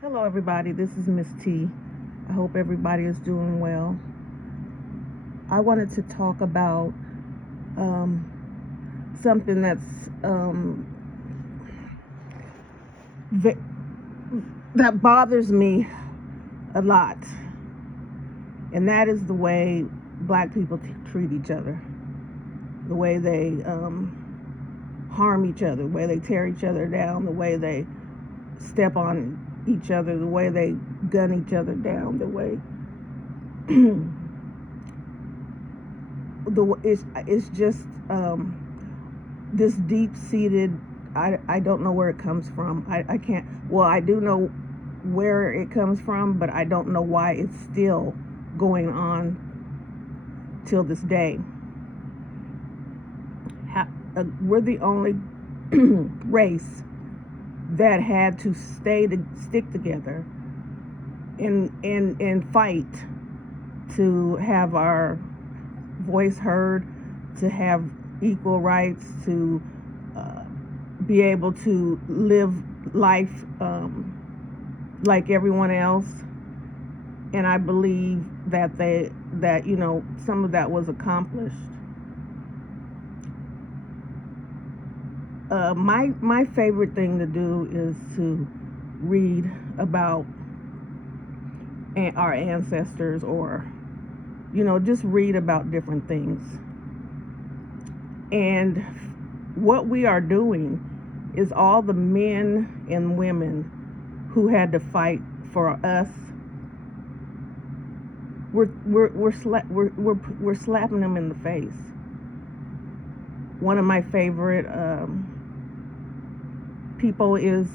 Hello, everybody. This is Miss T. I hope everybody is doing well. I wanted to talk about um, something um, v- that bothers me a lot, and that is the way black people treat each other, the way they harm each other, the way they tear each other down, the way they step on each other, the way they gun each other down, the way it's just this deep seated. I don't know where it comes from. I can't. Well, I do know where it comes from, but I don't know why it's still going on till this day. We're the only race that had to stick together and fight to have our voice heard, to have equal rights, to uh, be able to live life like everyone else. And I believe that some of that was accomplished. My favorite thing to do is to read about our ancestors, or just read about different things. And what we are doing is all the men and women who had to fight for us. We're slapping them in the face. One of my favorite people is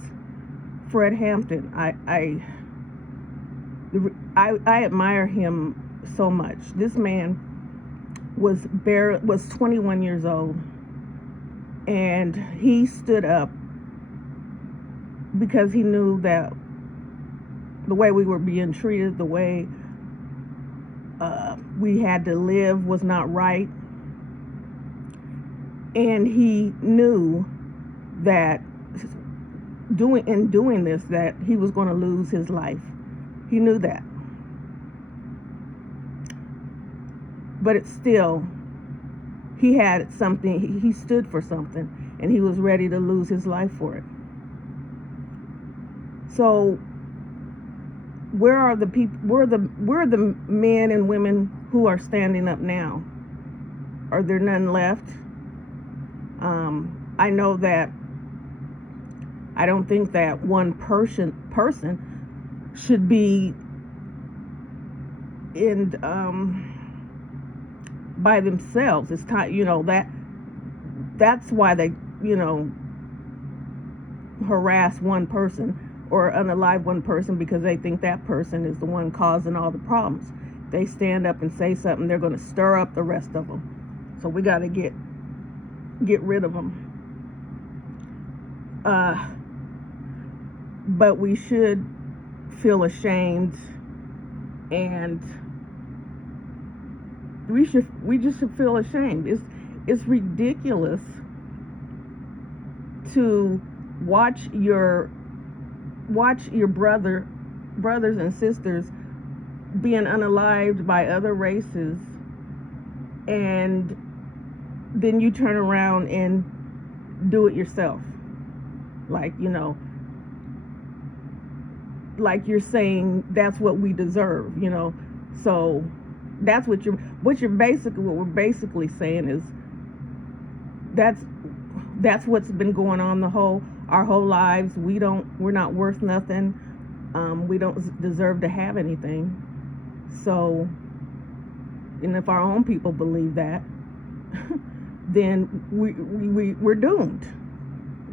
Fred Hampton. I admire him so much. This man was 21 years old, and he stood up because he knew that the way we were being treated, the way we had to live was not right. And he knew that doing this, that he was going to lose his life. He knew that. But it's still, he had something, he stood for something, and he was ready to lose his life for it. So where are the people, where are the men and women who are standing up now? Are there none left? I know that I don't think that one person should be in by themselves. It's kind, that's why they harass one person or unalive one person, because they think that person is the one causing all the problems. They stand up and say something, they're going to stir up the rest of them. So we got to get rid of them. But we should feel ashamed, and we just should feel ashamed. It's ridiculous to watch your brothers and sisters being unalived by other races, and then you turn around and do it yourself. Like, like you're saying that's what we deserve, So that's what we're basically saying is that's what's been going on our whole lives. We're not worth nothing. We don't deserve to have anything. So, and if our own people believe that, then we're doomed.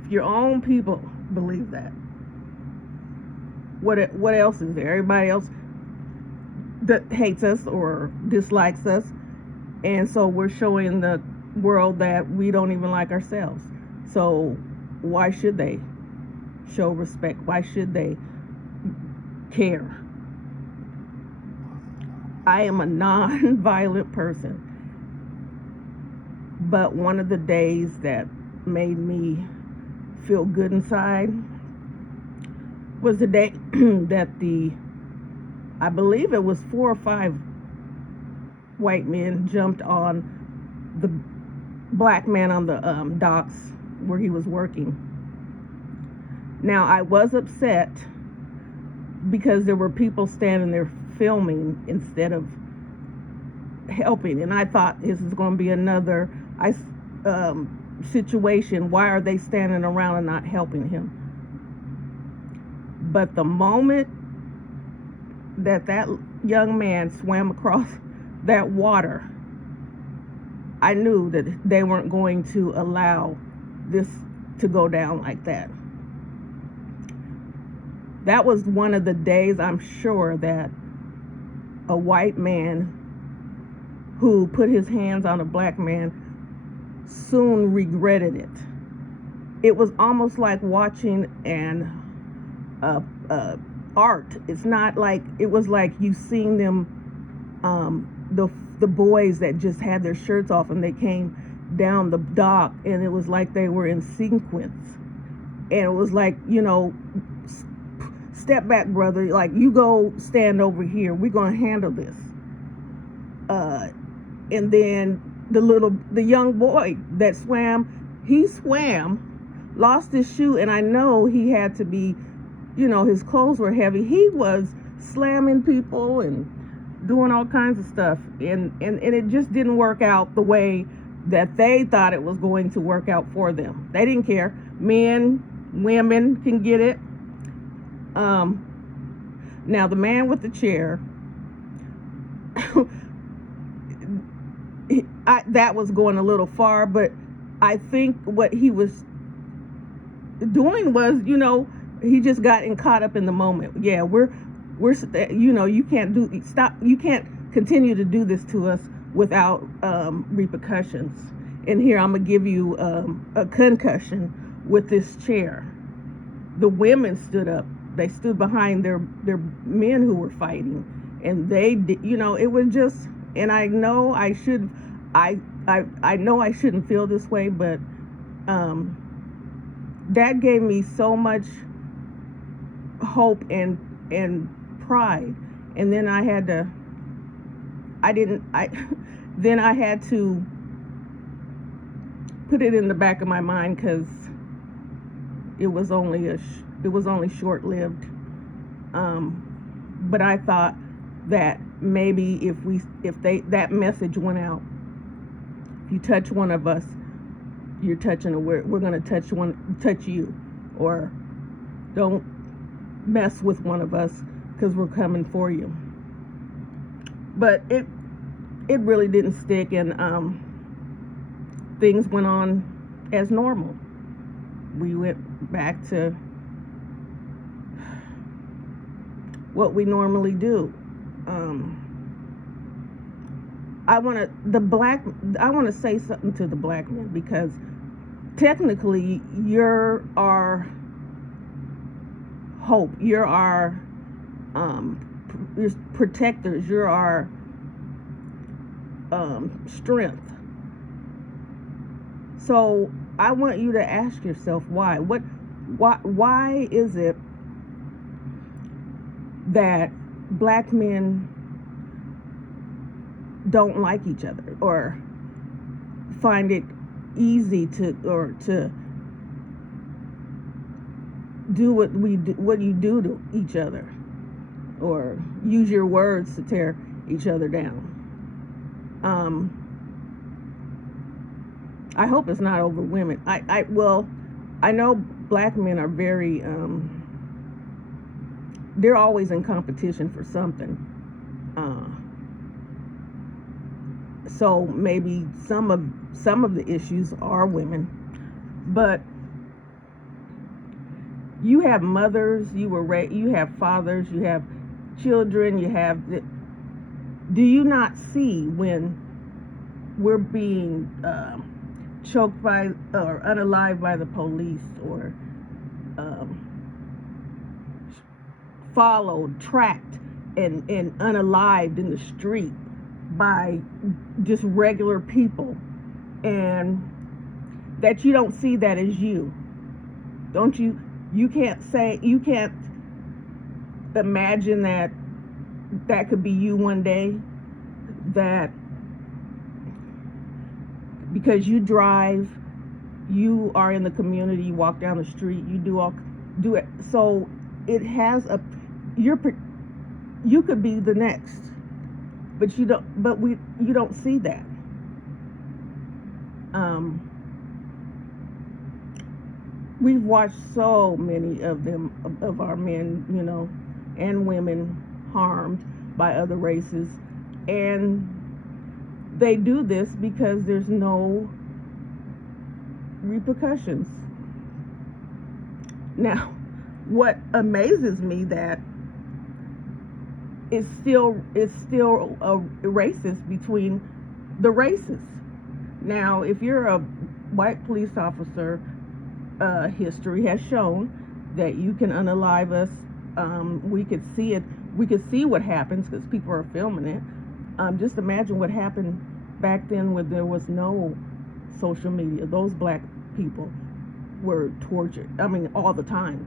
If your own people believe that, what else is there? Everybody else that hates us or dislikes us, and so we're showing the world that we don't even like ourselves. So why should they show respect? Why should they care? I am a non-violent person, but one of the days that made me feel good inside was the day that I believe it was 4 or 5 white men jumped on the black man on the docks where he was working. Now, I was upset because there were people standing there filming instead of helping, and I thought this is going to be another situation. Why are they standing around and not helping him? But the moment that young man swam across that water, I knew that they weren't going to allow this to go down like that. That was one of the days I'm sure that a white man who put his hands on a black man soon regretted it. It was almost like watching an art. It's not like, it was like you seen them, the boys that just had their shirts off and they came down the dock, and it was like they were in sequence, and it was like, step back, brother, like, you go stand over here, we're gonna handle this. And then the young boy that swam, lost his shoe, and I know he had to be, his clothes were heavy. He was slamming people and doing all kinds of stuff, and it just didn't work out the way that they thought it was going to work out for them. They didn't care. Men, women can get it. Now the man with the chair, that was going a little far, but I think what he was doing was, he just got caught up in the moment. Yeah, we're you can't continue to do this to us without repercussions. And here I'm gonna give you a concussion with this chair. The women stood up. They stood behind their men who were fighting, and they did, it was just, and I know I know I shouldn't feel this way, but that gave me so much hope and pride. And then I had to put it in the back of my mind, because it was only short-lived. But I thought that maybe if that message went out, if you touch one of us, you're touching we're going to touch you, or don't mess with one of us because we're coming for you. But it really didn't stick, and things went on as normal. We went back to what we normally do. I want to say something to the black men, because technically you're our hope, you're our protectors, you're our strength. So I want you to ask yourself why. Why is it that black men don't like each other, or find it easy to do what you do to each other, or use your words to tear each other down? I hope it's not over women. I know black men are very they're always in competition for something. So maybe some of the issues are women, but you have mothers, you have fathers, you have children, do you not see when we're being choked by or unalived by the police, or followed, tracked, and unalived in the street by just regular people, and that you don't see that as you? Don't you? You can't imagine that that could be you one day, that because you drive, you are in the community, you walk down the street, you do it, so it has a, you could be the next, but you don't see that. We've watched so many of them, of our men, and women harmed by other races, and they do this because there's no repercussions. Now, what amazes me that it's still a racist between the races. Now, if you're a white police officer, history has shown that you can unalive us. We could see it. We could see what happens because people are filming it. Just imagine what happened back then when there was no social media. Those black people were tortured. I mean, all the time.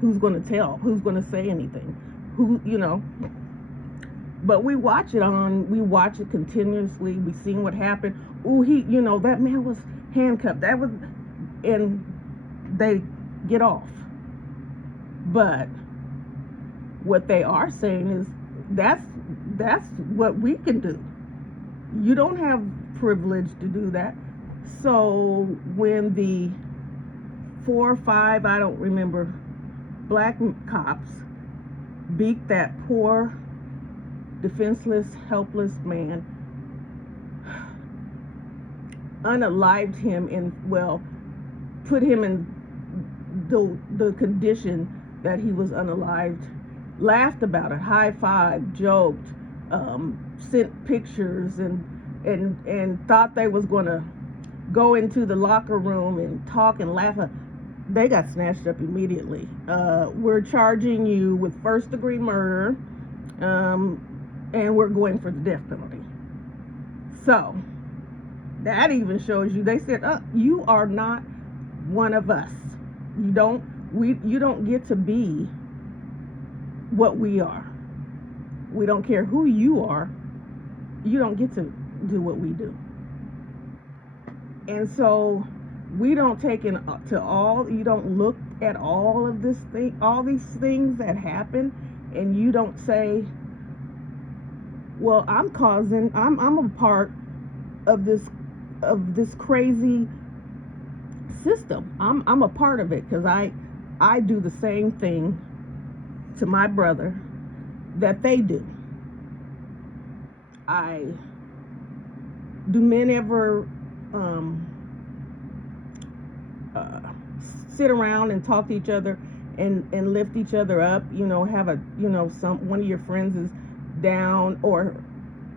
Who's going to tell? Who's going to say anything? But we watch it continuously. We seen what happened. Oh, that man was handcuffed. And they get off. But what they are saying is that's what we can do. You don't have privilege to do that. So when the 4 or 5, I don't remember, black cops beat that poor, defenseless, helpless man, unalived him, put him in the condition that he was unalived, laughed about it, high-fived, joked, sent pictures, and thought they was going to go into the locker room and talk and laugh. They got snatched up immediately. We're charging you with first-degree murder, and we're going for the death penalty. So that even shows you, they said, you are not one of us. You don't get to be what we are. We don't care who you are. You don't get to do what we do. And so we don't take you don't look at all these things that happen, and you don't say, well, I'm a part of this crazy system. I'm a part of it because I do the same thing to my brother that they do. Do men ever sit around and talk to each other and lift each other up? Have one of your friends is down or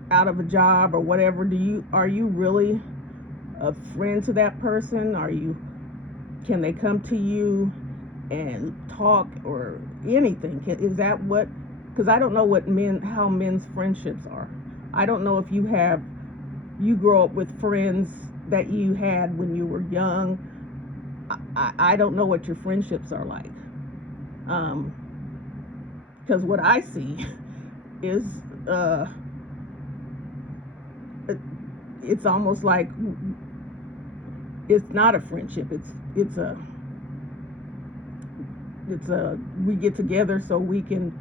out of a job or whatever. Are you really a friend to that person? Can they come to you and talk or anything? Is that what? Because I don't know how men's friendships are. I don't know if you grow up with friends that you had when you were young. I don't know what your friendships are like. Because what I see is it's almost like it's not a friendship. It's a we get together so we can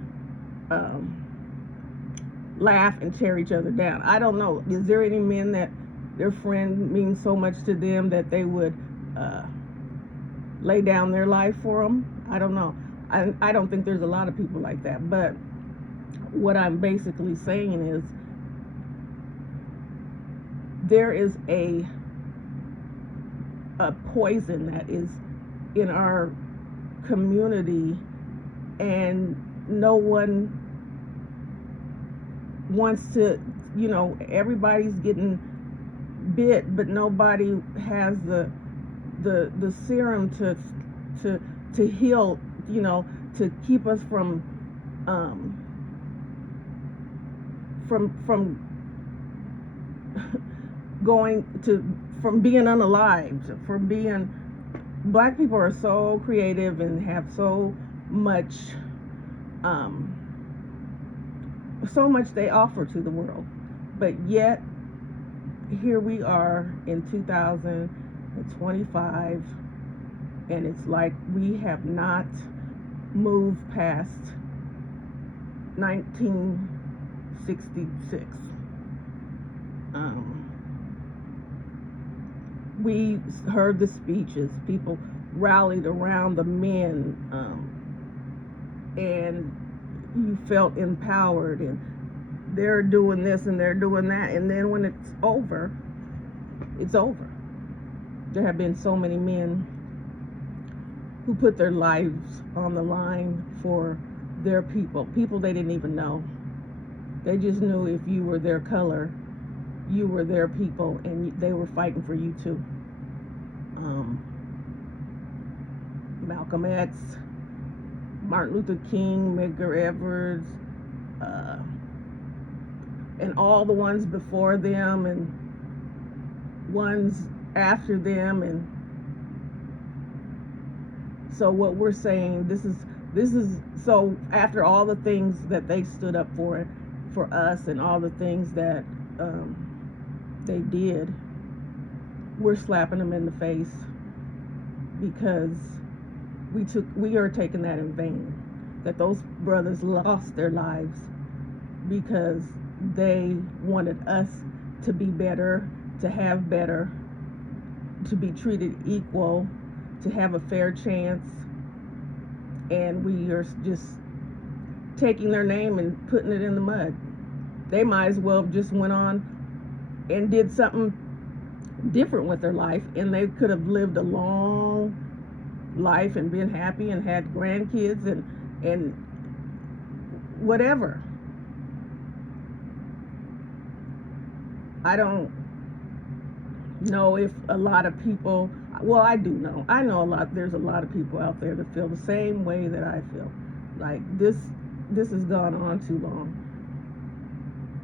laugh and tear each other down. I don't know. Is there any men that their friend means so much to them that they would lay down their life for them? I don't know. I don't think there's a lot of people like that. But what I'm basically saying is there is a poison that is in our community, and no one wants to, everybody's getting bit, but nobody has the serum to heal, to keep us from being unalived, black people are so creative and have so much um, so much they offer to the world, but yet here we are in 2025, and it's like we have not moved past 1966. We heard the speeches, people rallied around the men, and you felt empowered, and they're doing this and they're doing that, and then when it's over, it's over. There have been so many men who put their lives on the line for their people they didn't even know. They just knew if you were their color, you were their people, and they were fighting for you too. Malcolm X, Martin Luther King, Medgar Evers, and all the ones before them and ones after them. And so what we're saying, this is so after all the things that they stood up for us, and all the things that they did, we're slapping them in the face, because we are taking that in vain. That those brothers lost their lives because they wanted us to be better, to have better, to be treated equal, to have a fair chance, and we are just taking their name and putting it in the mud. They might as well have just went on and did something different with their life, and they could have lived a long life and been happy and had grandkids and whatever. I don't know if a lot of people, well, I do know. I know there's a lot of people out there that feel the same way that I feel. Like this has gone on too long.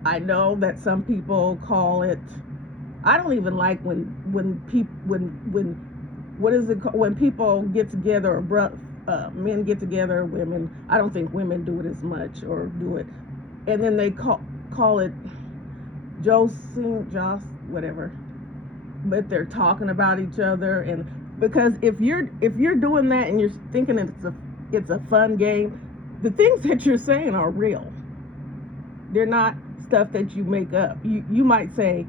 I know that some people call it, I don't even like when what is it called, when people get together, or men get together, women, I don't think women do it as much, or do it, and then they call it Joss, whatever, but they're talking about each other. And because if you're doing that and you're thinking it's a fun game, the things that you're saying are real. They're not stuff that you make up. You might say,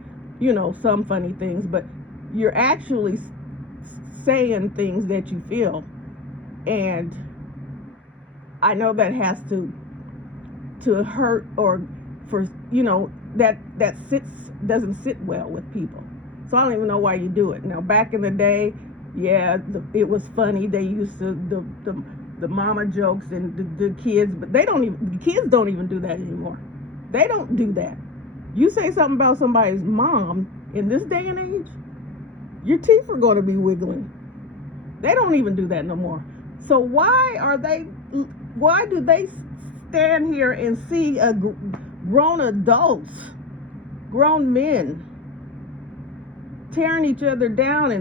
some funny things, but you're actually saying things that you feel. And I know that has to hurt, or for that doesn't sit well with people. So I don't even know why you do it. Now, back in the day, yeah, it was funny. They used to the mama jokes and the kids, but the kids don't even do that anymore. They don't do that. You say something about somebody's mom in this day and age, your teeth are going to be wiggling. They don't even do that no more. So why do they stand here and see grown adults, grown men, tearing each other down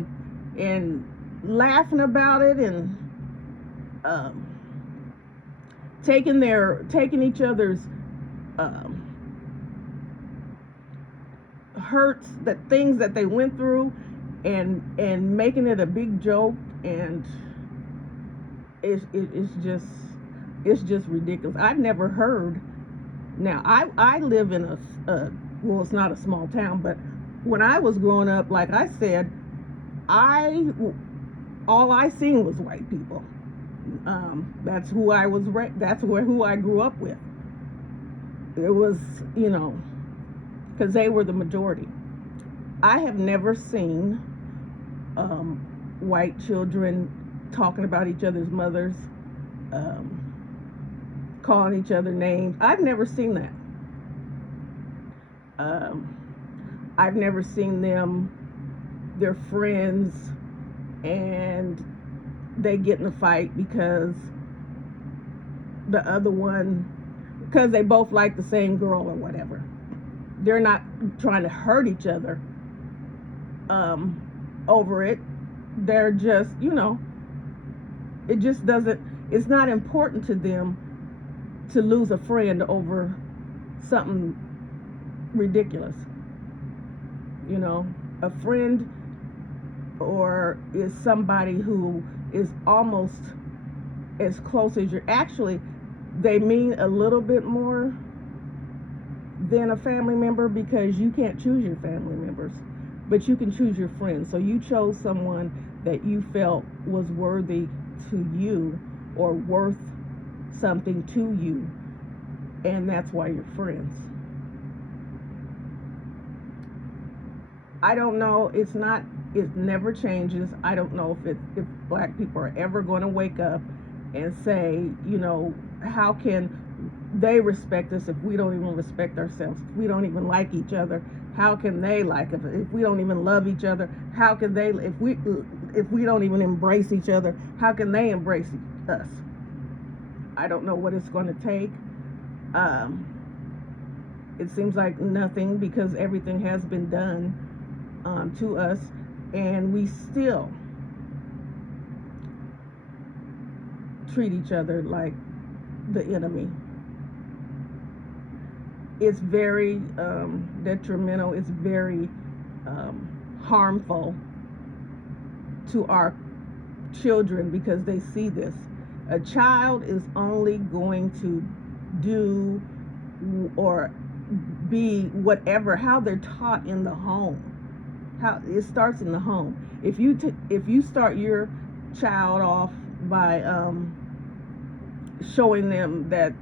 and laughing about it, and taking each other's hurts, that things that they went through, and making it a big joke, and it's just ridiculous. I've never heard. Now I live in well, it's not a small town, but when I was growing up, like I said, all I seen was white people. That's who I was. Who I grew up with. It was, because they were the majority. I have never seen white children talking about each other's mothers, calling each other names. I've never seen that. I've never seen their friends, and they get in a fight because the other one, because they both like the same girl or whatever. They're not trying to hurt each other over it. They're just, it just doesn't, it's not important to them to lose a friend over something ridiculous. You know, a friend or is somebody who is almost as close as you're. Actually, they mean a little bit more than a family member, because you can't choose your family members, but you can choose your friends. So you chose someone that you felt was worthy to you or worth something to you, and that's why you're friends. I don't know, it never changes. I don't know if black people are ever going to wake up and say, you know, how can they respect us if we don't even respect ourselves? If we don't even like each other, how can they like us? If we don't even love each other, how can they? If we don't even embrace each other, how can they embrace us? I don't know what it's going to take. It seems like nothing, because everything has been done to us, and we still treat each other like the enemy. It's very detrimental. It's very harmful to our children, because they see this. A child is only going to do or be whatever, how they're taught in the home. How it starts in the home. If you start your child off by showing them that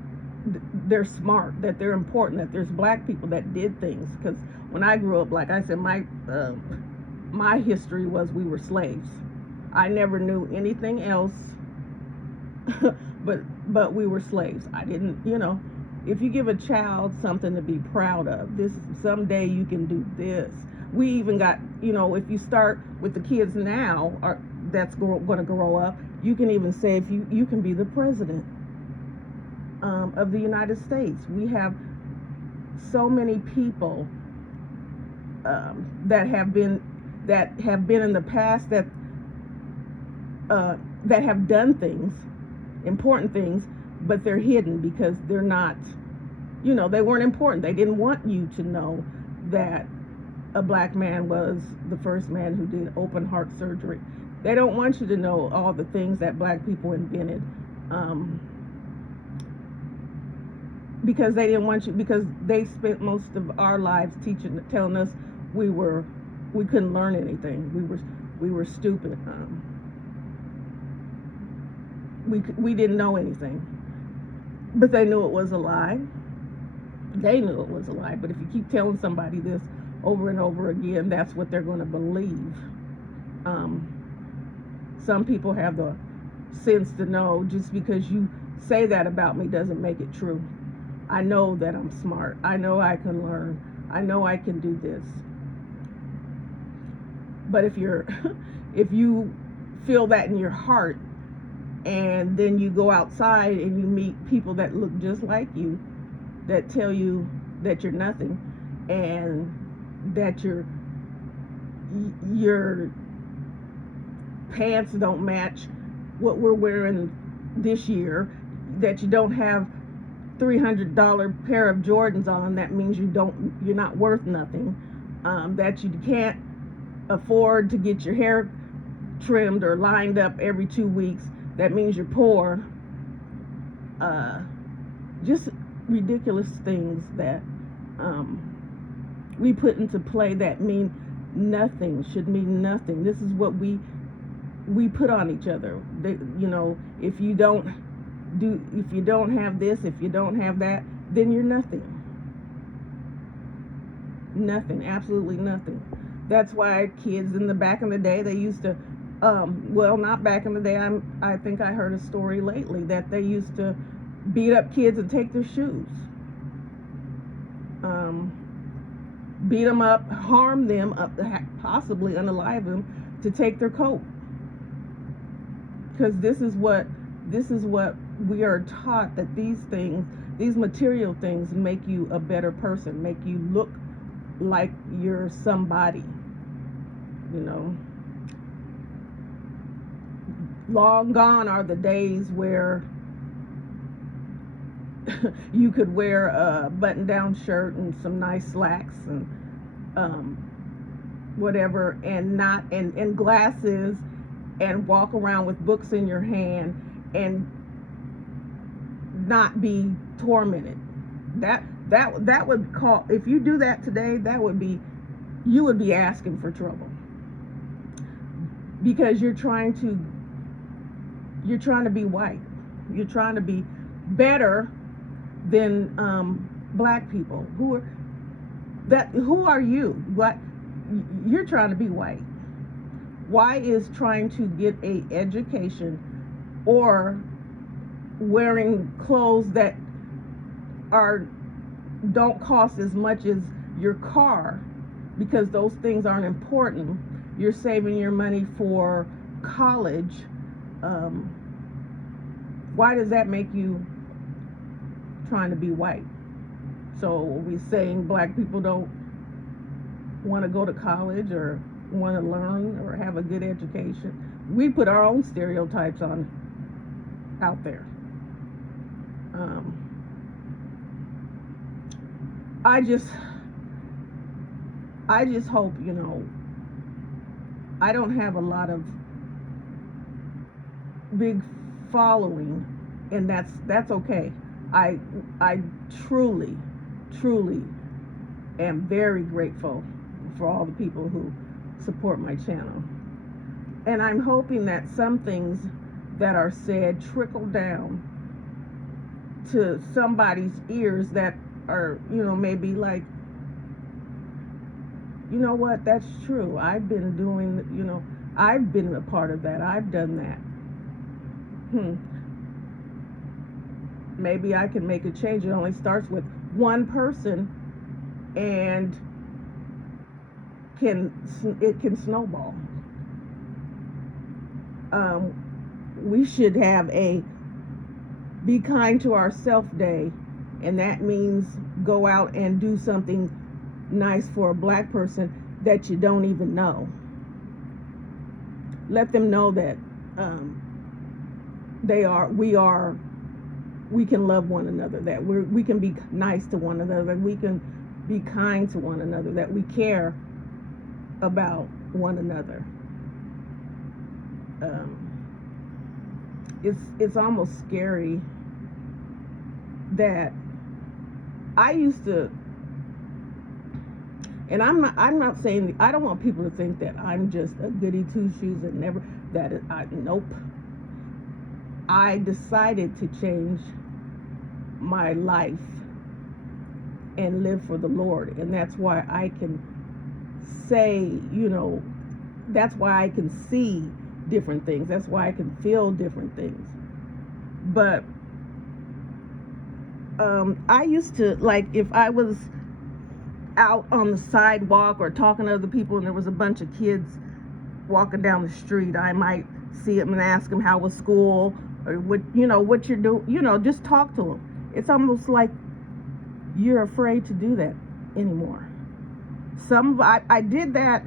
they're smart, that they're important, that there's black people that did things. Because when I grew up, like I said, my history was we were slaves. I never knew anything else, but we were slaves. I didn't, you know. If you give a child something to be proud of, this someday you can do this. We even got, you know, if you start with the kids now, that's going to grow up, you can even say if you can be the president of the United States. We have so many people that have been in the past that have done things, important things, but they're hidden because they're not, you know, they weren't important. They didn't want you to know that a black man was the first man who did open heart surgery. They don't want you to know all the things that black people invented, because they didn't want you, because they spent most of our lives telling us we couldn't learn anything. We were stupid. We didn't know anything, but they knew it was a lie. They knew it was a lie. But if you keep telling somebody this over and over again, that's what they're going to believe. Some people have the sense to know, just because you say that about me doesn't make it true. I know that I'm smart. I know I can learn. I know I can do this. But if you feel that in your heart, and then you go outside and you meet people that look just like you, that tell you that you're nothing, and that your pants don't match what we're wearing this year, that you don't have $300 pair of Jordans on, that means you're not worth nothing. That you can't afford to get your hair trimmed or lined up every 2 weeks, that means you're poor. Just ridiculous things that we put into play that mean nothing, should mean nothing. This is what we put on each other. You know, if you don't have this, if you don't have that, then you're nothing. Nothing, absolutely nothing. That's why kids in the back in the day, they used to, well, not back in the day, I think I heard a story lately that they used to beat up kids and take their shoes. Beat them up, harm them, possibly unalive them, to take their coat. Because this is what we are taught, that these things, these material things, make you a better person, make you look like you're somebody, you know. Long gone are the days where you could wear a button-down shirt and some nice slacks and whatever, and not and glasses, and walk around with books in your hand and not be tormented. That would call, if you do that today, you would be asking for trouble, because you're trying to be white. You're trying to be better than black people. Who are you? What, you're trying to be white. Why is trying to get a education or wearing clothes that don't cost as much as your car, because those things aren't important? You're saving your money for college. Why does that make you trying to be white? So are we saying black people don't want to go to college or want to learn or have a good education? We put our own stereotypes out there. I just hope, I don't have a lot of big following, and that's okay. I truly am very grateful for all the people who support my channel, and I'm hoping that some things that are said trickle down to somebody's ears that are, maybe like, you know what, that's true. I've been doing, I've been a part of that. I've done that. Maybe I can make a change. It only starts with one person, and it can snowball. We should have a Be Kind to Ourselves Day, and that means go out and do something nice for a black person that you don't even know. Let them know that we can love one another, that we can be nice to one another, that we can be kind to one another, that we care about one another. It's almost scary that I used to, and I'm not saying, I don't want people to think that I'm just a goody two shoes and nope. I decided to change my life and live for the Lord, and that's why I can say, that's why I can see different things, that's why I can feel different things. But I used to, like, if I was out on the sidewalk or talking to other people and there was a bunch of kids walking down the street, I might see them and ask them how was school, or what you're doing, just talk to them. It's almost like you're afraid to do that anymore. I did that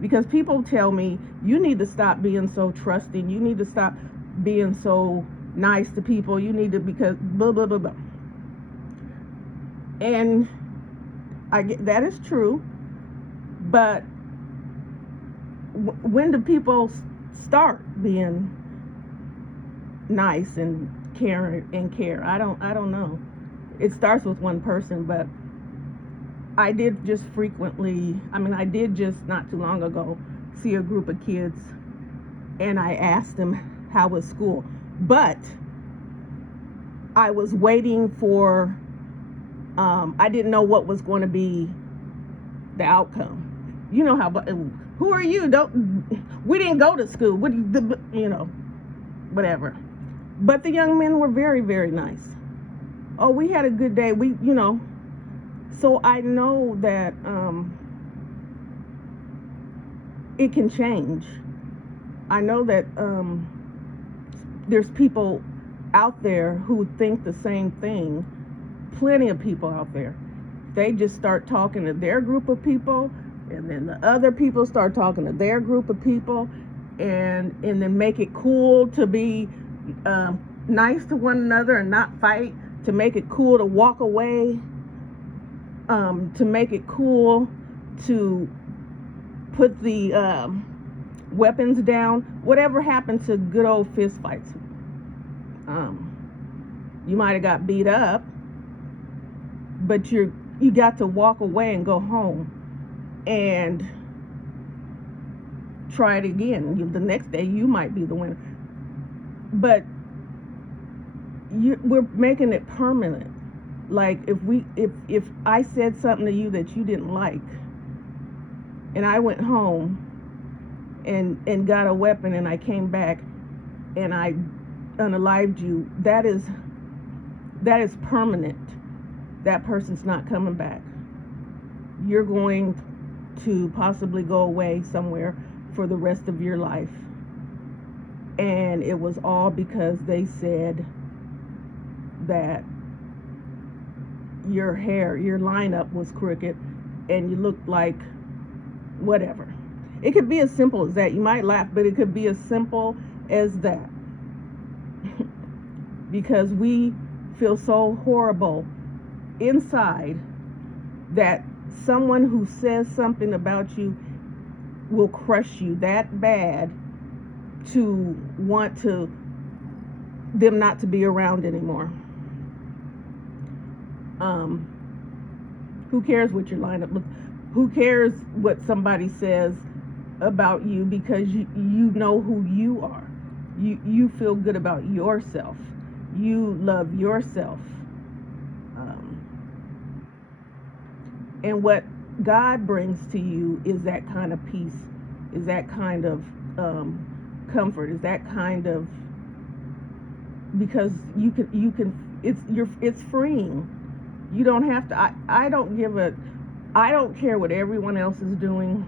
because people tell me, you need to stop being so trusting, you need to stop being so nice to people, you need to, because blah blah blah blah. And that is true, but when do people start being nice and care? I don't know. It starts with one person, but I did just not too long ago see a group of kids, and I asked them how was school, but I was waiting for, I didn't know what was going to be the outcome. You know how, who are you? We didn't go to school. Whatever. But the young men were very, very nice. Oh, we had a good day. So I know that it can change. I know that there's people out there who think the same thing. Plenty of people out there. They just start talking to their group of people, and then the other people start talking to their group of people, and then make it cool to be nice to one another and not fight, to make it cool to walk away, to make it cool to put the weapons down. Whatever happened to good old fist fights? You might have got beat up, but you got to walk away and go home and try it again. The next day you might be the winner, but we're making it permanent. Like if I said something to you that you didn't like, and I went home and got a weapon, and I came back and I unalived you, that is permanent. That person's not coming back. You're going to possibly go away somewhere for the rest of your life. And it was all because they said that your hair, your lineup was crooked and you looked like whatever. It could be as simple as that. You might laugh, but it could be as simple as that. Because we feel so horrible inside that someone who says something about you will crush you that bad to want them not to be around anymore. Who cares what your lineup looks? Who cares what somebody says about you, because you know who you are. You feel good about yourself. You love yourself. And what God brings to you is that kind of peace, is that kind of comfort, is that kind of, because you can it's freeing. You don't have to. I don't care what everyone else is doing.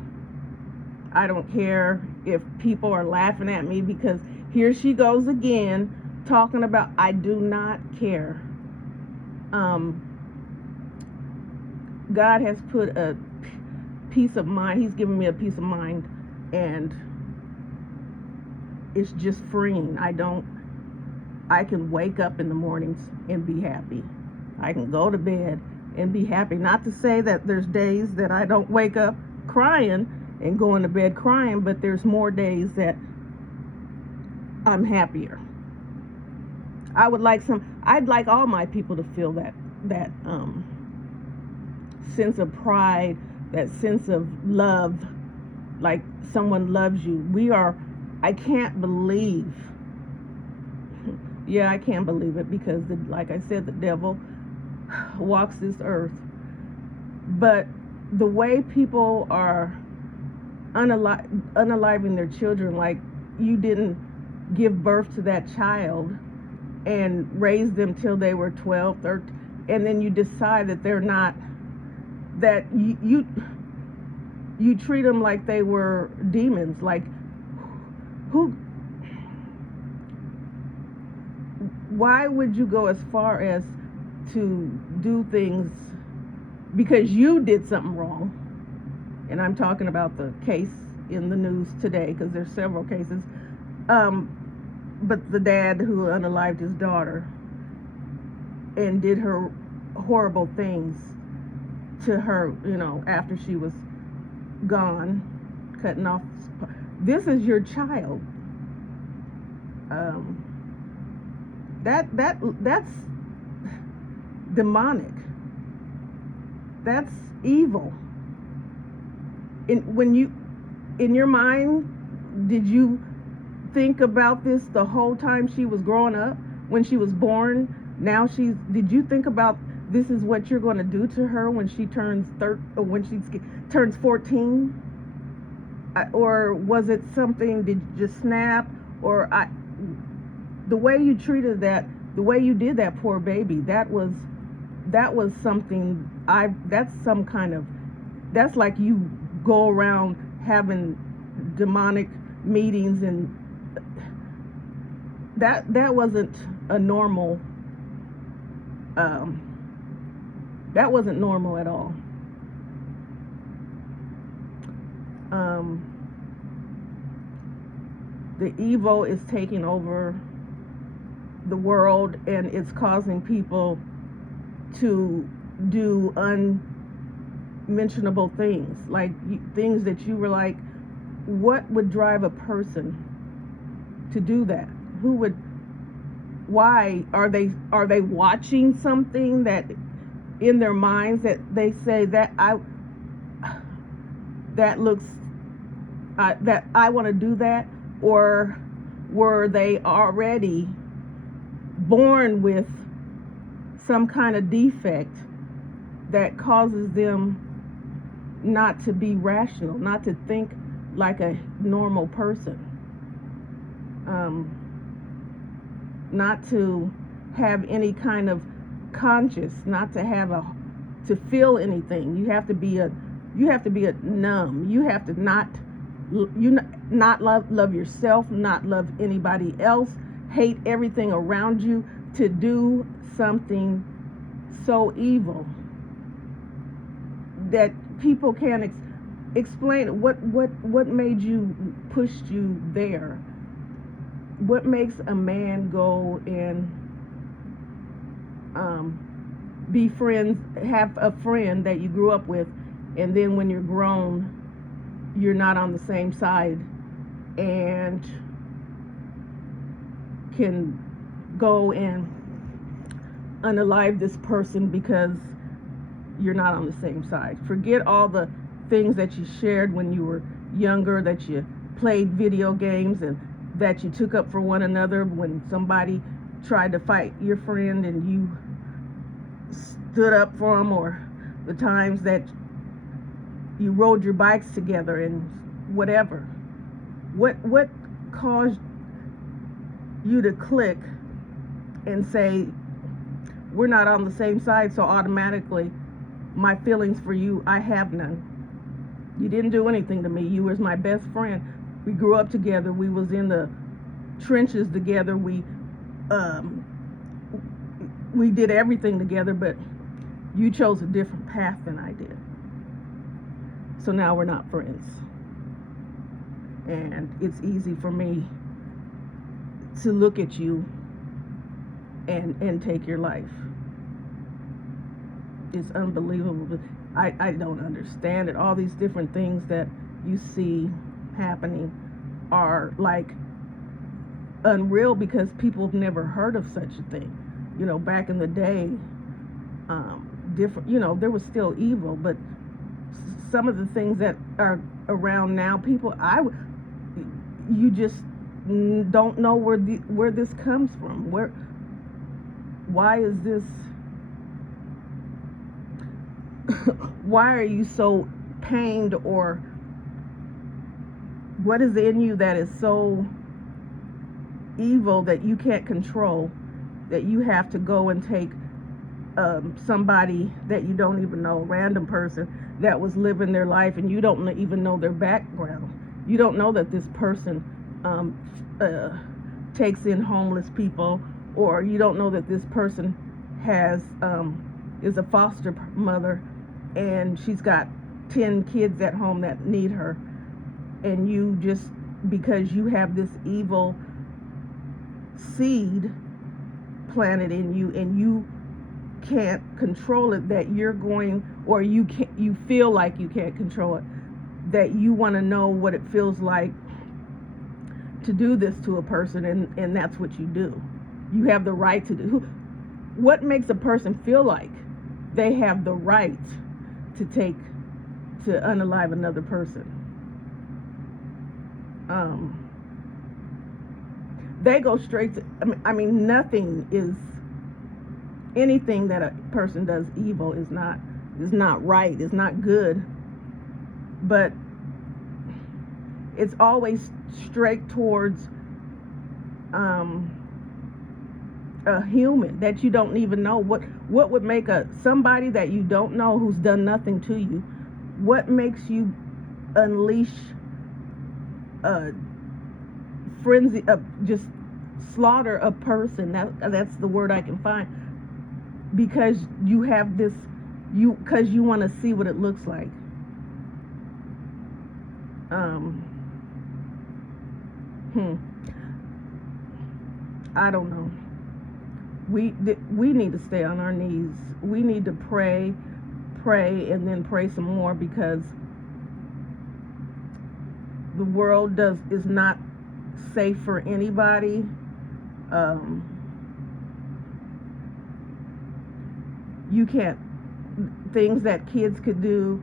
I don't care if people are laughing at me because here she goes again talking about. I do not care. God has put a peace of mind. He's given me a peace of mind, and it's just freeing. I can wake up in the mornings and be happy. I can go to bed and be happy. Not to say that there's days that I don't wake up crying and going to bed crying, but there's more days that I'm happier. I'd like all my people to feel that sense of pride, that sense of love, like someone loves you. I can't believe, yeah, I can't believe it, because like I said, the devil walks this earth. But the way people are unaliving their children, like you didn't give birth to that child and raise them till they were 12, 13, and then you decide that they're not, that you treat them like they were demons. Like, why would you go as far as to do things because you did something wrong? And I'm talking about the case in the news today, because there's several cases. But the dad who unalived his daughter and did her horrible things to her, after she was gone, cutting off. This is your child. That's demonic. That's evil. In your mind, did you think about this the whole time she was growing up? When she was born, did you think about this is what you're going to do to her when she turns turns 14? Or was it something, did you just snap? Or the way you treated the way you did that poor baby, that was something, that's like you go around having demonic meetings, and that wasn't a normal, that wasn't normal at all. The evil is taking over the world, and it's causing people to do unmentionable things, like things that you were like, what would drive a person to do that? Who would? Why are they watching something that in their minds that they say that looks that I want to do that? Or were they already born with some kind of defect that causes them not to be rational, not to think like a normal person, not to have any kind of conscious, not to have to feel anything. You have to be a numb. You have to not love yourself, not love anybody else, hate everything around you, to do something so evil that people can't explain. What made you, pushed you there? What makes a man go and be friends, have a friend that you grew up with, and then when you're grown, you're not on the same side and can go and unalive this person because you're not on the same side? Forget all the things that you shared when you were younger, that you played video games and that you took up for one another when somebody tried to fight your friend and you stood up for them, or the times that you rode your bikes together and whatever. What caused you to click and say, we're not on the same side, so automatically my feelings for you, I have none? You didn't do anything to me. You was my best friend. We grew up together. We was in the trenches together. We did everything together, but you chose a different path than I did. So now we're not friends. And it's easy for me to look at you and take your life. It's unbelievable. I don't understand it. All these different things that you see happening are like unreal because people have never heard of such a thing. You know, back in the day, different, you know, there was still evil, but some of the things that are around now, people, you just don't know where this comes from. Why is this? Why are you so pained, or what is in you that is so evil that you can't control, that you have to go and take somebody that you don't even know, a random person that was living their life, and you don't even know their background. You don't know that this person takes in homeless people, or you don't know that this person is a foster mother and she's got 10 kids at home that need her, and you just, because you have this evil seed planted in you and you can't control it, that you're going, or you feel like you can't control it, that you want to know what it feels like to do this to a person, and that's what you do. You have the right to do. What makes a person feel like they have the right to unalive another person? They go straight to, I mean, anything that a person does evil is not right, is not good, but it's always straight towards a human that you don't even know. What would make somebody that you don't know, who's done nothing to you, what makes you unleash a frenzy, just slaughter a person? That's the word I can find, because you have this, because you want to see what it looks like. I don't know. we need to stay on our knees. We need to pray, and then pray some more, because the world is not safe for anybody. You can't, things that kids could do,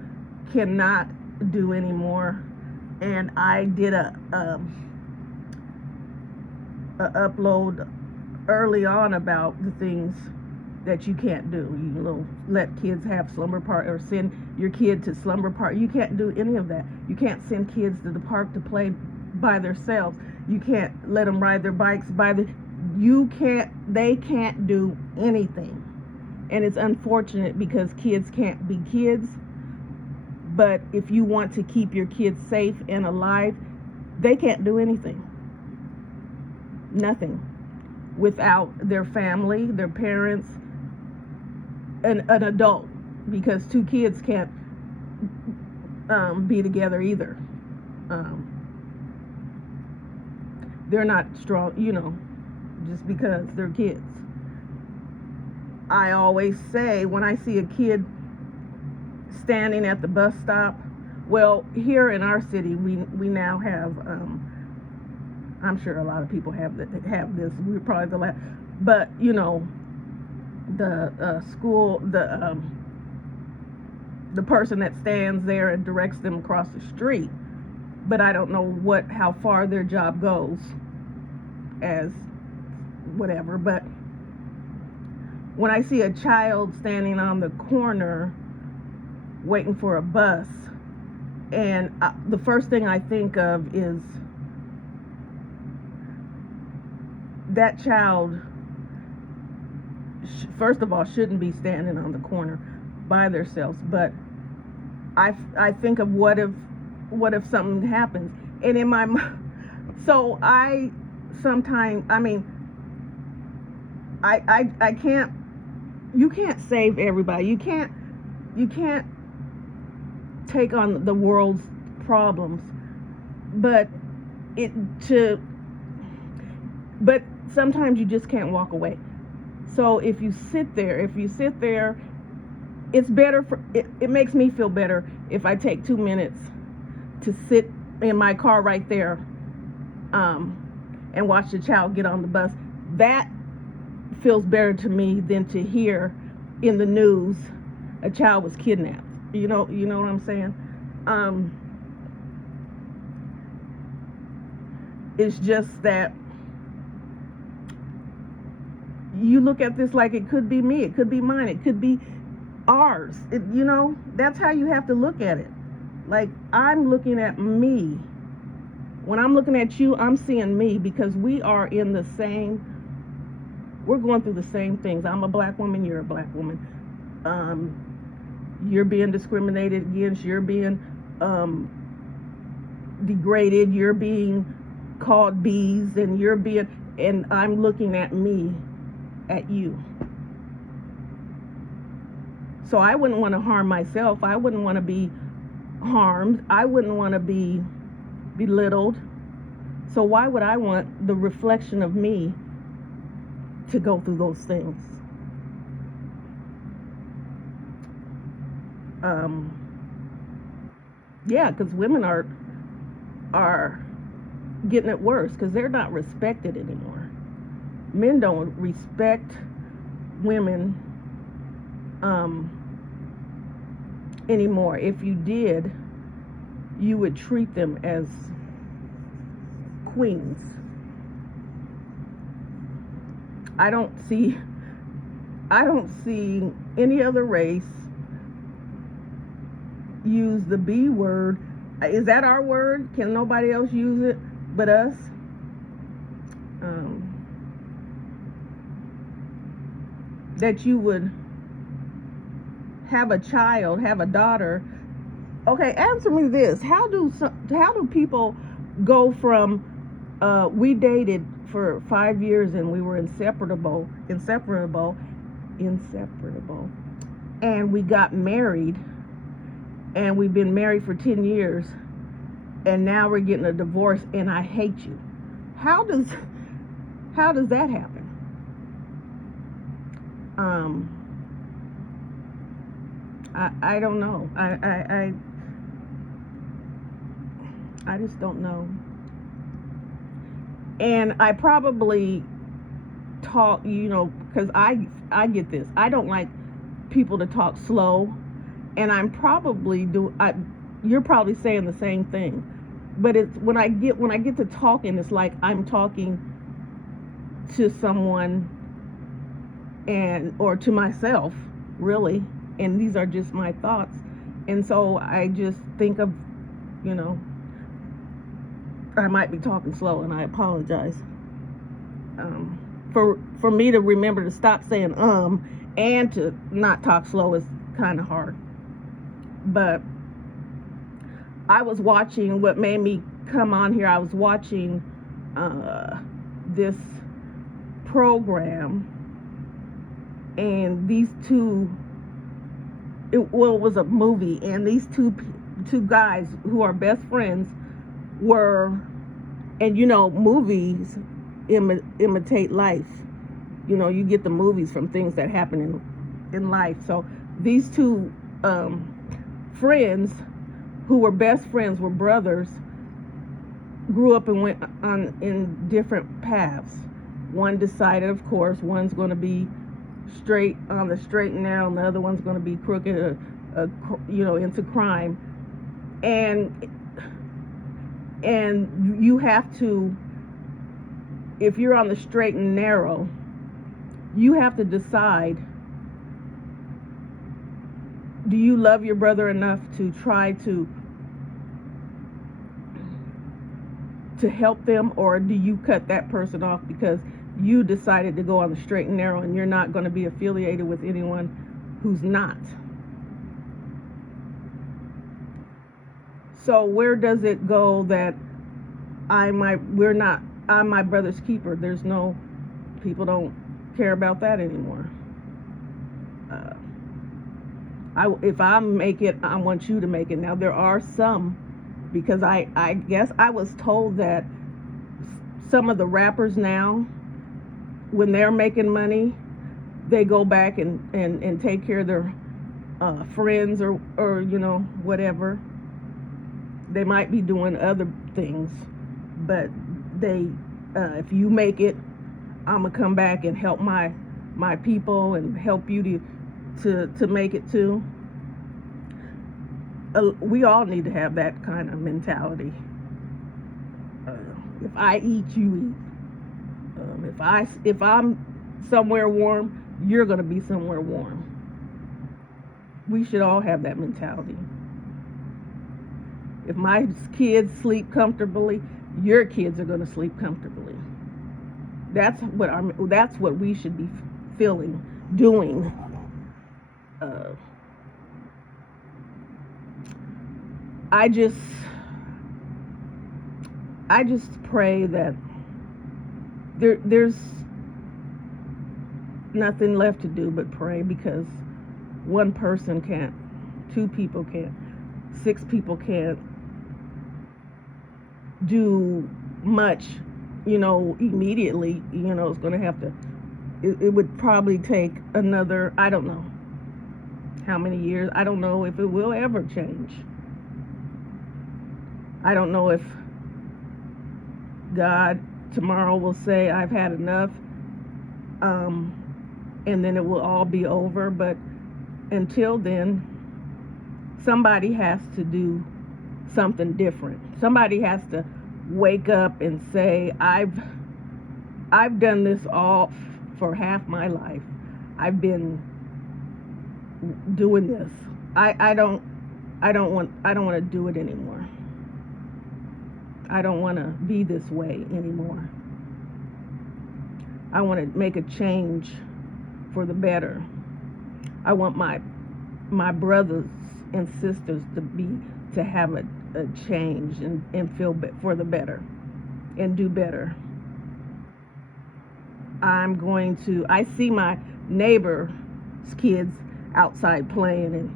cannot do anymore. And I did a upload early on about the things that you can't do. You know, let kids have slumber party, or send your kid to slumber party. You can't do any of that. You can't send kids to the park to play by themselves. You can't let them ride their bikes they can't do anything. And it's unfortunate, because kids can't be kids. But if you want to keep your kids safe and alive, they can't do anything. Nothing. Without their family, their parents, an adult. Because two kids can't be together either. They're not strong, just because they're kids. I always say, when I see a kid standing at the bus stop, well, here in our city, we now have, I'm sure a lot of people have this. We're probably the last, but the school, the person that stands there and directs them across the street. But I don't know how far their job goes, as whatever. But when I see a child standing on the corner waiting for a bus, and the first thing I think of is that child, first of all, shouldn't be standing on the corner by themselves. But I think of what if something happens, and in my so I sometimes, I can't, you can't save everybody. You can't take on the world's problems, but sometimes you just can't walk away. So if you sit there, it's better it makes me feel better if I take 2 minutes to sit in my car right there, and watch the child get on the bus. That feels better to me than to hear in the news a child was kidnapped. You know what I'm saying? It's just that you look at this like it could be me, it could be mine, it could be ours. That's how you have to look at it. Like, I'm looking at me. When I'm looking at you, I'm seeing me, because we are we're going through the same things. I'm a black woman, you're a black woman. You're being discriminated against, you're being degraded, you're being called bees, and I'm looking at me, at you. So I wouldn't want to harm myself. I wouldn't want to be harmed. I wouldn't want to be belittled. So why would I want the reflection of me to go through those things? Yeah, because women are getting it worse, because they're not respected anymore. Men don't respect women anymore. If you did, you would treat them as queens. I don't see any other race use the B word. Is that our word? Can nobody else use it but us? That you would have a child, have a daughter. Okay, answer me this. How do people go from we dated for 5 years and we were inseparable, and we got married, and we've been married for 10 years, and now we're getting a divorce, and I hate you? How does that happen? Um, I don't know. I just don't know. And I probably talk, because I get this. I don't like people to talk slow, and I'm probably you're probably saying the same thing. But it's when I get to talking, it's like I'm talking to someone or to myself, really, and these are just my thoughts. And so I just think of, you know, I might be talking slow, and I apologize. For me to remember to stop saying and to not talk slow is kind of hard. But I was watching, what made me come on here, I was watching this program, and these two, it was a movie, and these two guys who are best friends were, and movies imitate life. You get the movies from things that happen in life. So these two friends who were best friends, were brothers, grew up and went on in different paths. One decided, of course, one's going to be straight on the straight and narrow, and the other one's going to be crooked, into crime. And you have to, if you're on the straight and narrow, you have to decide, do you love your brother enough to try to help them, or do you cut that person off because you decided to go on the straight and narrow, and you're not going to be affiliated with anyone who's not? So where does it go that I'm my brother's keeper? There's no, people don't care about that anymore. If I make it, I want you to make it. Now there are some, because I guess I was told that some of the rappers now, when they're making money, they go back and take care of their friends or whatever. They might be doing other things, but they if you make it, I'm gonna come back and help my people and help you to make it too. We all need to have that kind of mentality. If I eat, you eat. If I'm somewhere warm, you're gonna be somewhere warm. We should all have that mentality. If my kids sleep comfortably, your kids are gonna sleep comfortably. That's what we should be feeling, doing. I just pray that there's nothing left to do but pray, because one person can't, two people can't, 6 people can't do much, immediately. It's going to have to, it would probably take another, I don't know how many years. I don't know if it will ever change. I don't know if God tomorrow will say, I've had enough, and then it will all be over. But until then, somebody has to do something different. Somebody has to wake up and say, I've done this all for half my life. I've been doing this. I don't want to do it anymore. I don't want to be this way anymore. I want to make a change for the better. I want my brothers and sisters to have a change and feel for the better and do better. I see my neighbor's kids outside playing, and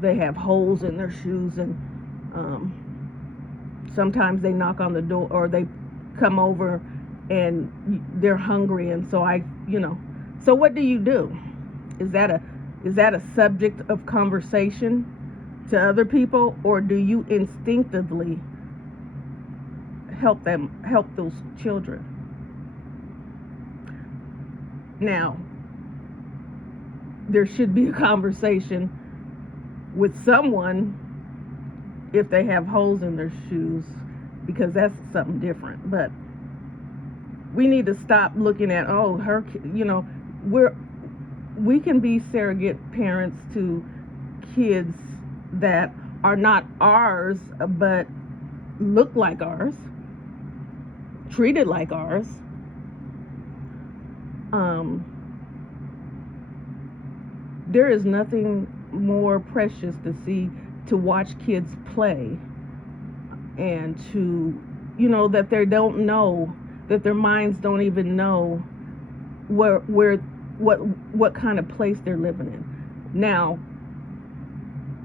they have holes in their shoes, and sometimes they knock on the door, or they come over and they're hungry, and so So what do you do? Is that a subject of conversation to other people, or do you instinctively help those children? Now, there should be a conversation with someone if they have holes in their shoes, because that's something different. But we need to stop looking at, oh, her, we can be surrogate parents to kids that are not ours, but look like ours, treated like ours. There is nothing more precious to watch kids play, and that they don't know, that their minds don't even know what kind of place they're living in. Now,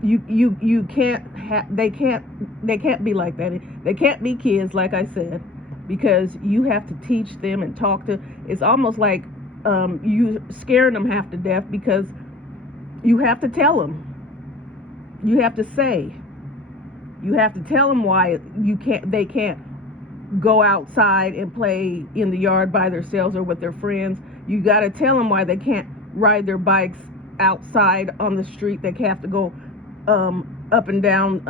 you can't they can't be like that. They can't be kids, like I said, because you have to teach them and talk to. It's almost like you scaring them half to death, because you have to tell them. You have to say. You have to tell them why they can't go outside and play in the yard by themselves or with their friends. You got to tell them why they can't ride their bikes outside on the street. They have to go up and down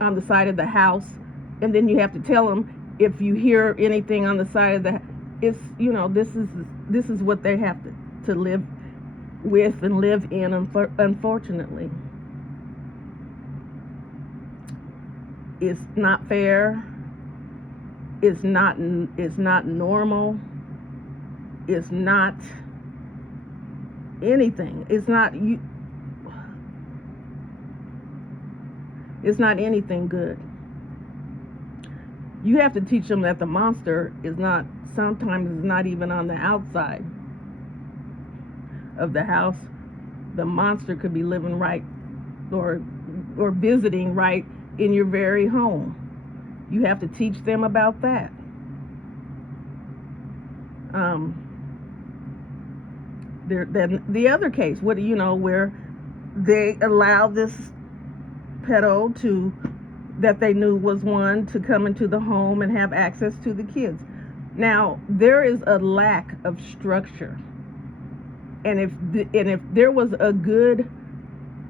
on the side of the house. And then you have to tell them, if you hear anything on the side of the, it's, this is what they have to live with and live in, unfortunately. It's not fair. It's not normal. It's not anything. It's not anything good. You have to teach them that the monster sometimes is not even on the outside of the house. The monster could be living right or visiting right in your very home. You have to teach them about that. Then the other case, where they allow this pedo that they knew was one to come into the home and have access to the kids. Now, there is a lack of structure, and if there was a good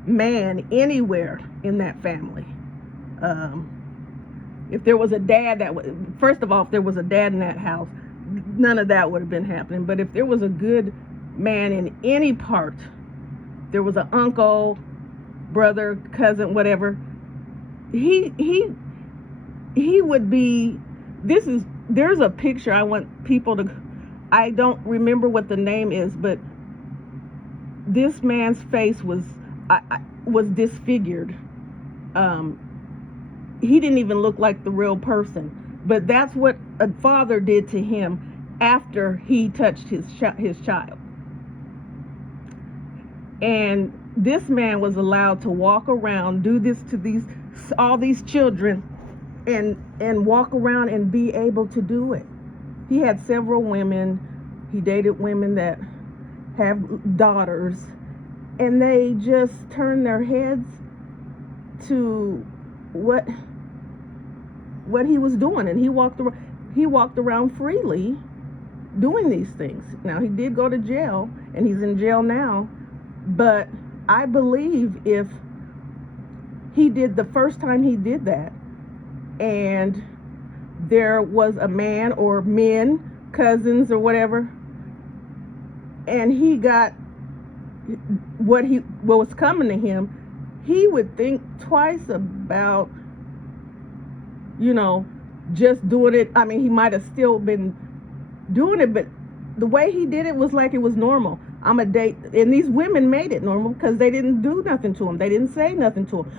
man anywhere in that family, if there was a dad first of all, if there was a dad in that house, none of that would have been happening. But if there was a good man in any part, there was an uncle, brother, cousin, whatever, he would be, there's a picture I want people to, I don't remember what the name is, but this man's face was disfigured. He didn't even look like the real person, but that's what a father did to him after he touched his child. And this man was allowed to walk around, do this to all these children, and walk around and be able to do it. He had several women. He dated women that have daughters, and they just turned their heads to what he was doing, and he walked around freely doing these things. Now, he did go to jail, and he's in jail now, but I believe if he did the first time he did that, and there was a man or men, cousins or whatever, and he got what was coming to him, he would think twice about, just doing it. I mean, he might have still been doing it, but the way he did it was like it was normal. I'm a date, and these women made it normal because they didn't do nothing to him. They didn't say nothing to him.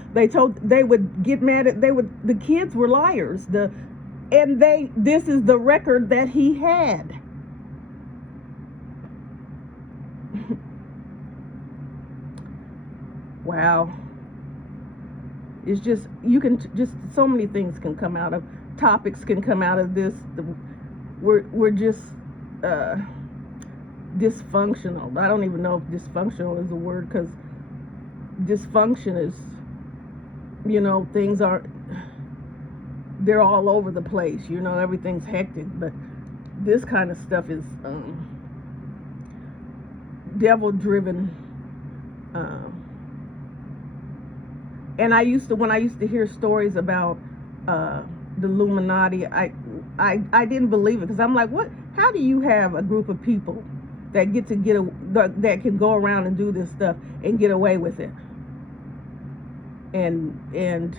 They would get mad at, the kids were liars. This is the record that he had. Wow. It's just, so many things can come out of, topics can come out of this. We're just, dysfunctional. I don't even know if dysfunctional is a word, because dysfunction is, things are, they're all over the place. Everything's hectic, but this kind of stuff is devil driven. And when I used to hear stories about the Illuminati, I didn't believe it, because I'm like, what? How do you have a group of people that that can go around and do this stuff and get away with it? And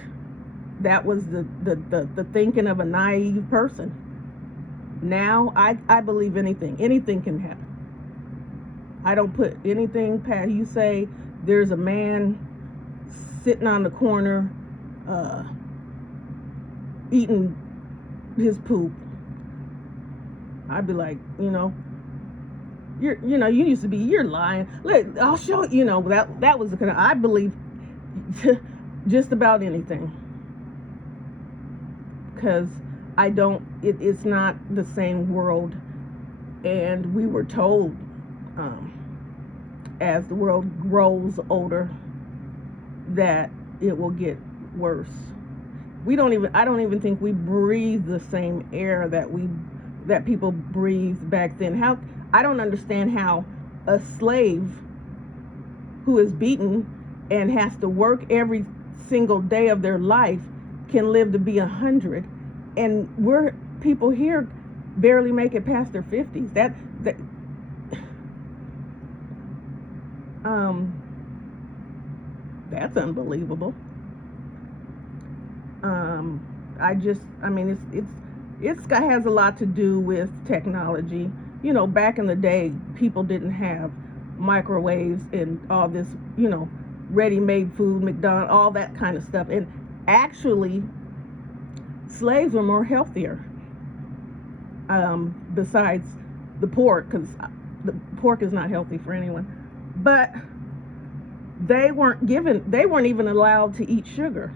that was the thinking of a naive person. Now I believe anything can happen. I don't put anything past. You say there's a man sitting on the corner eating his poop, I'd be like, you're lying. Look, I'll show that was the kind of, I believe just about anything, because it's not the same world, and we were told as the world grows older that it will get worse. I don't even think we breathe the same air that people breathed back then. I don't understand how a slave who is beaten and has to work every single day of their life can live to be 100, and people here barely make it past their 50s. That's unbelievable. It's has a lot to do with technology. Back in the day, people didn't have microwaves and all this, ready-made food, McDonald's, all that kind of stuff. And actually, slaves were more healthier. Besides the pork, because the pork is not healthy for anyone. But they weren't even allowed to eat sugar,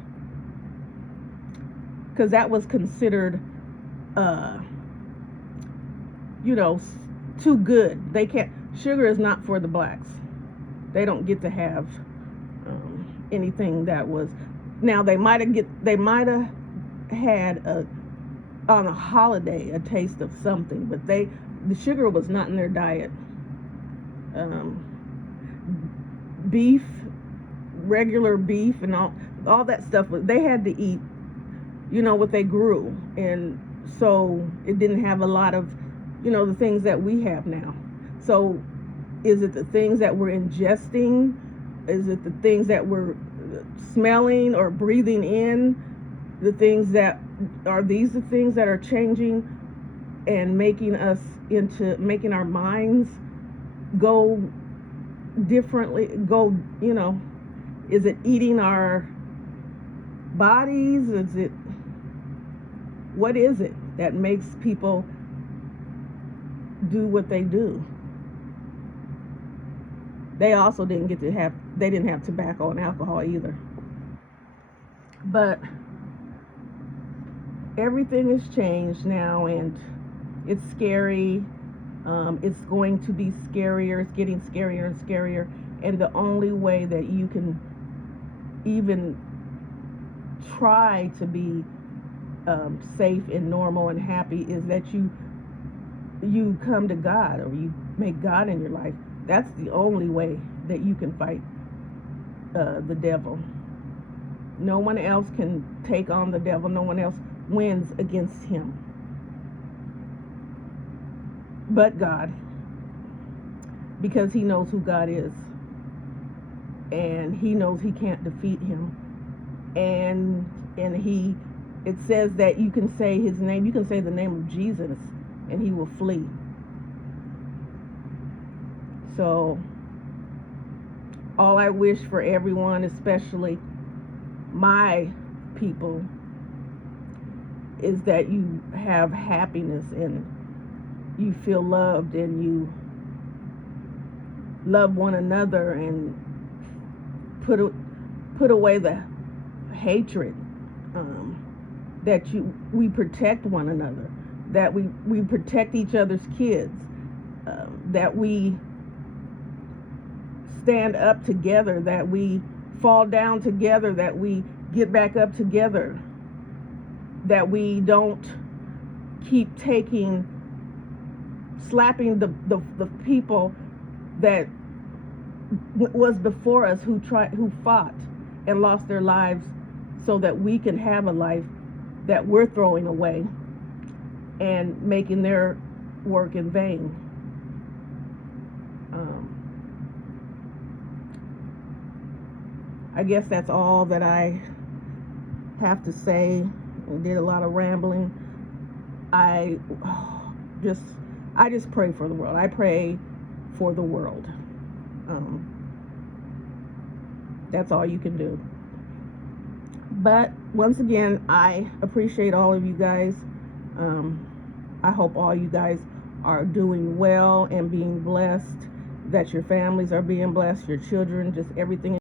because that was considered too good. Sugar is not for the blacks. They don't get to have anything that was. Now they might have had on a holiday a taste of something, but the sugar was not in their diet. Beef, regular beef, and all that stuff, they had to eat what they grew, and so it didn't have a lot of the things that we have now. So is it the things that we're ingesting? Is it the things that we're smelling or breathing in? Are these the things that are changing and making our minds go differently? Is it eating our bodies? What is it that makes people do what they do? They also didn't have tobacco and alcohol either. But everything has changed now, and it's scary. It's going to be scarier. It's getting scarier and scarier. And the only way that you can even try to be safe and normal and happy is that you come to God, or you make God in your life. That's the only way that you can fight the devil. No one else can take on the devil. No one else wins against him but God, because he knows who God is, and he knows he can't defeat him. And it says that you can say his name, you can say the name of Jesus, and he will flee. So all I wish for everyone, especially my people, is that you have happiness and you feel loved and you love one another, and put away the hatred, that we protect one another, that we protect each other's kids, that we stand up together, that we fall down together, that we get back up together, that we don't keep slapping the people that was before us, who fought and lost their lives so that we can have a life that we're throwing away and making their work in vain. I guess that's all that I have to say. I did a lot of rambling. I just pray for the world. I pray for the world. That's all you can do. But once again, I appreciate all of you guys. I hope all you guys are doing well and being blessed, that your families are being blessed, your children, just everything